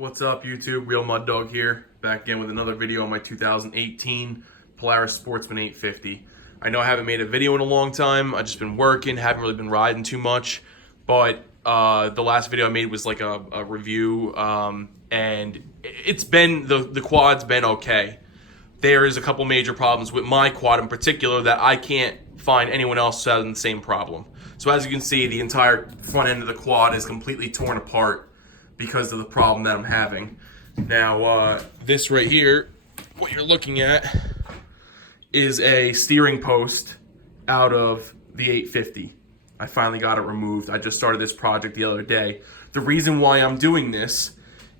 What's up, YouTube? Real Mud Dog here, back again with another video on my 2018 Polaris Sportsman 850. I know I haven't made a video in a long time. I've just been working, haven't really been riding too much, but the last video I made was like a review, and it's been, the quad's been okay. There is a couple major problems with my quad in particular that I can't find anyone else who has the same problem. So as you can see, the entire front end of the quad is completely torn apart because of the problem that I'm having. Now, this right here, what you're looking at, is a steering post out of the 850. I finally got it removed. I just started this project the other day. The reason why I'm doing this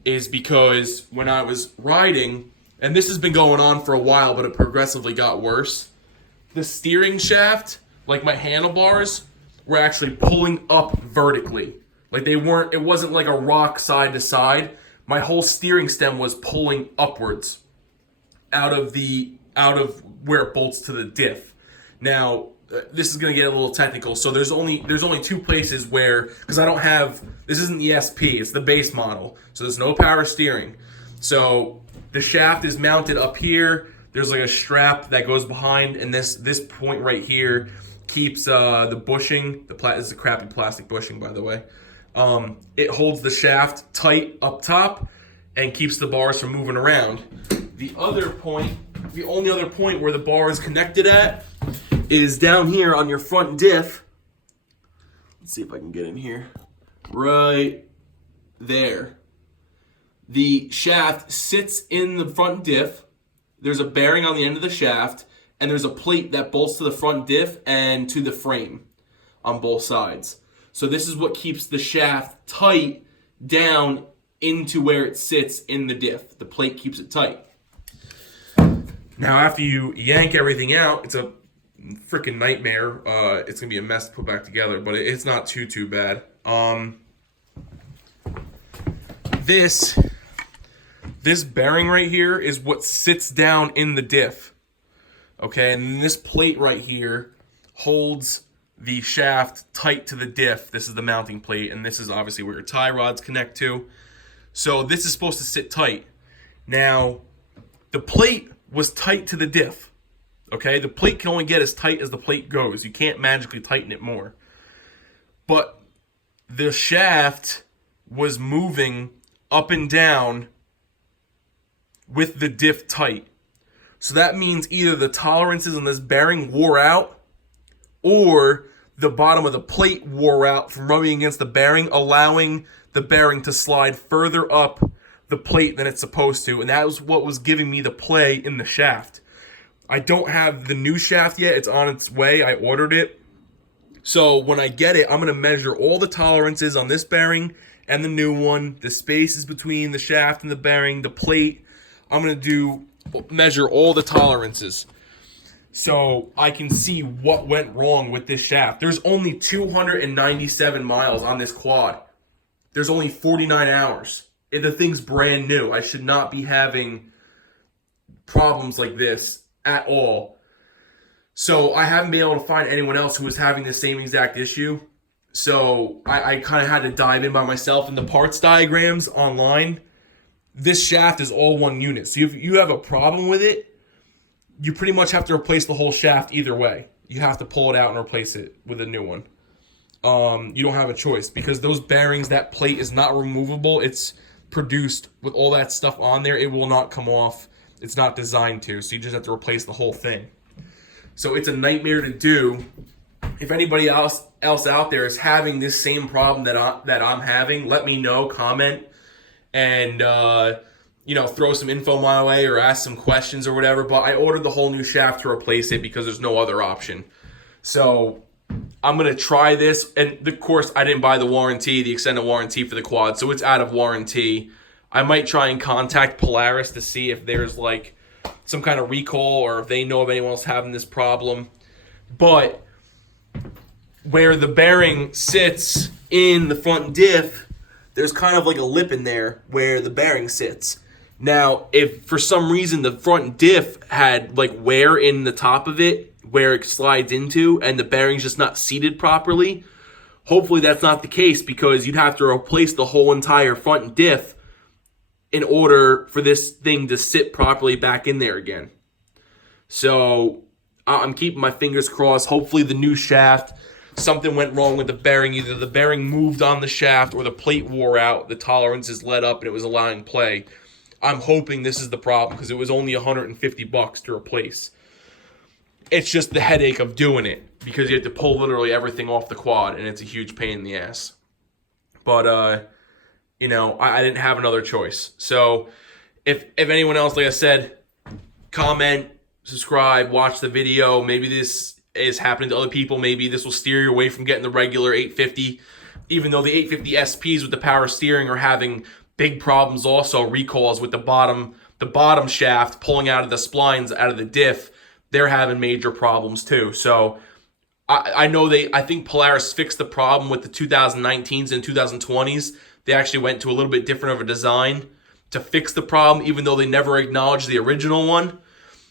is because when I was riding, and this has been going on for a while, but it progressively got worse, the steering shaft, like my handlebars, were actually pulling up vertically. Like they weren't, it wasn't like a rock side to side. My whole steering stem was pulling upwards out of where it bolts to the diff. Now, this is gonna get a little technical. So there's only two places where, because I don't have, this isn't the SP, it's the base model. So there's no power steering. So the shaft is mounted up here. There's like a strap that goes behind, and this point right here keeps the bushing, this is a crappy plastic bushing, by the way. It holds the shaft tight up top and keeps the bars from moving around. The only other point where the bar is connected at is down here on your front diff. Let's see if I can get in here. Right there. The shaft sits in the front diff. There's a bearing on the end of the shaft, and there's a plate that bolts to the front diff and to the frame on both sides. So this is what keeps the shaft tight down into where it sits in the diff. The plate keeps it tight. Now after you yank everything out, it's a freaking nightmare. It's gonna be a mess to put back together, but it's not too bad. This bearing right here is what sits down in the diff. Okay, and this plate right here holds the shaft tight to the diff. This is the mounting plate, and this is obviously where your tie rods connect to. So this is supposed to sit tight. Now, the plate was tight to the diff. Okay, the plate can only get as tight as the plate goes. You can't magically tighten it more. But the shaft was moving up and down with the diff tight. So that means either the tolerances on this bearing wore out, or the bottom of the plate wore out from rubbing against the bearing, allowing the bearing to slide further up the plate than it's supposed to. And that was what was giving me the play in the shaft. I don't have the new shaft yet. It's on its way. I ordered it. So when I get it, I'm going to measure all the tolerances on this bearing and the new one, the spaces between the shaft and the bearing, the plate. I'm going to measure all the tolerances so I can see what went wrong with this shaft. There's only 297 miles on this quad. There's only 49 hours. The thing's brand new. I should not be having problems like this at all. So I haven't been able to find anyone else who was having the same exact issue. So I kind of had to dive in by myself in the parts diagrams online. This shaft is all one unit. So if you have a problem with it, you pretty much have to replace the whole shaft either way. You have to pull it out and replace it with a new one. You don't have a choice because those bearings, that plate is not removable. It's produced with all that stuff on there. It will not come off. It's not designed to. So you just have to replace the whole thing. So it's a nightmare to do. If anybody else out there is having this same problem that I'm having, let me know, comment, and throw some info my way or ask some questions or whatever. But I ordered the whole new shaft to replace it because there's no other option. So I'm going to try this. And of course, I didn't buy the extended warranty for the quad, so it's out of warranty. I might try and contact Polaris to see if there's like some kind of recall or if they know of anyone else having this problem. But where the bearing sits in the front diff, there's kind of like a lip in there where the bearing sits. Now, if for some reason the front diff had like wear in the top of it, where it slides into, and the bearing's just not seated properly, hopefully that's not the case, because you'd have to replace the whole entire front diff in order for this thing to sit properly back in there again. So I'm keeping my fingers crossed. Hopefully the new shaft, something went wrong with the bearing. Either the bearing moved on the shaft or the plate wore out. The tolerances let up and it was allowing play. I'm hoping this is the problem because it was only $150 to replace. It's just the headache of doing it because you have to pull literally everything off the quad and it's a huge pain in the ass. But, you know, I didn't have another choice. So if anyone else, like I said, comment, subscribe, watch the video. Maybe this is happening to other people. Maybe this will steer you away from getting the regular 850. Even though the 850 SPs with the power steering are having big problems also, recalls with the bottom shaft pulling out of the splines out of the diff, they're having major problems too. So I think Polaris fixed the problem with the 2019s and 2020s. They actually went to a little bit different of a design to fix the problem, even though they never acknowledged the original one.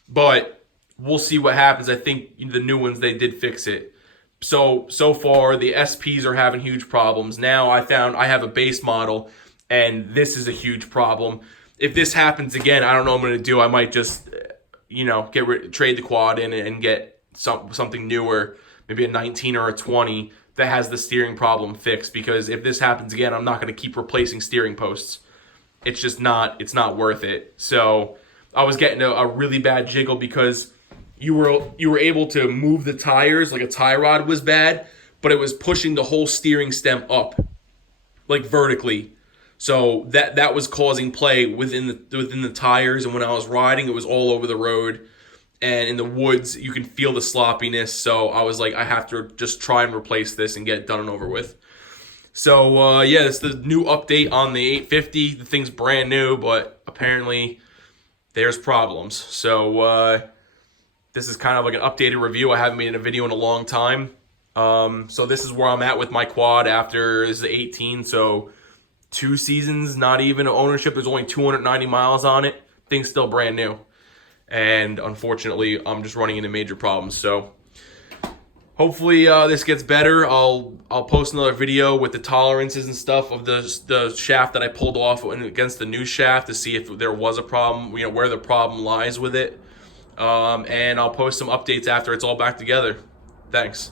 But we'll see what happens. I think the new ones, they did fix it. So far, the SPs are having huge problems. Now I have a base model, and this is a huge problem. If this happens again, I don't know what I'm going to do. I might just, trade the quad in and get something newer, maybe a 19 or a 20 that has the steering problem fixed. Because if this happens again, I'm not going to keep replacing steering posts. It's just not worth it. So I was getting a really bad jiggle because you were able to move the tires, like a tie rod was bad, but it was pushing the whole steering stem up, like vertically. So that was causing play within the tires, and when I was riding, it was all over the road. And in the woods, you can feel the sloppiness. So I was like, I have to just try and replace this and get it done and over with. So, it's the new update on the 850. The thing's brand new, but apparently there's problems. So this is kind of like an updated review. I haven't made a video in a long time. So this is where I'm at with my quad after this is the 18. So 2 seasons, not even ownership. There's only 290 miles on it. Thing's still brand new. And unfortunately, I'm just running into major problems. So hopefully this gets better. I'll post another video with the tolerances and stuff of the shaft that I pulled off against the new shaft to see if there was a problem, where the problem lies with it. And I'll post some updates after it's all back together. Thanks.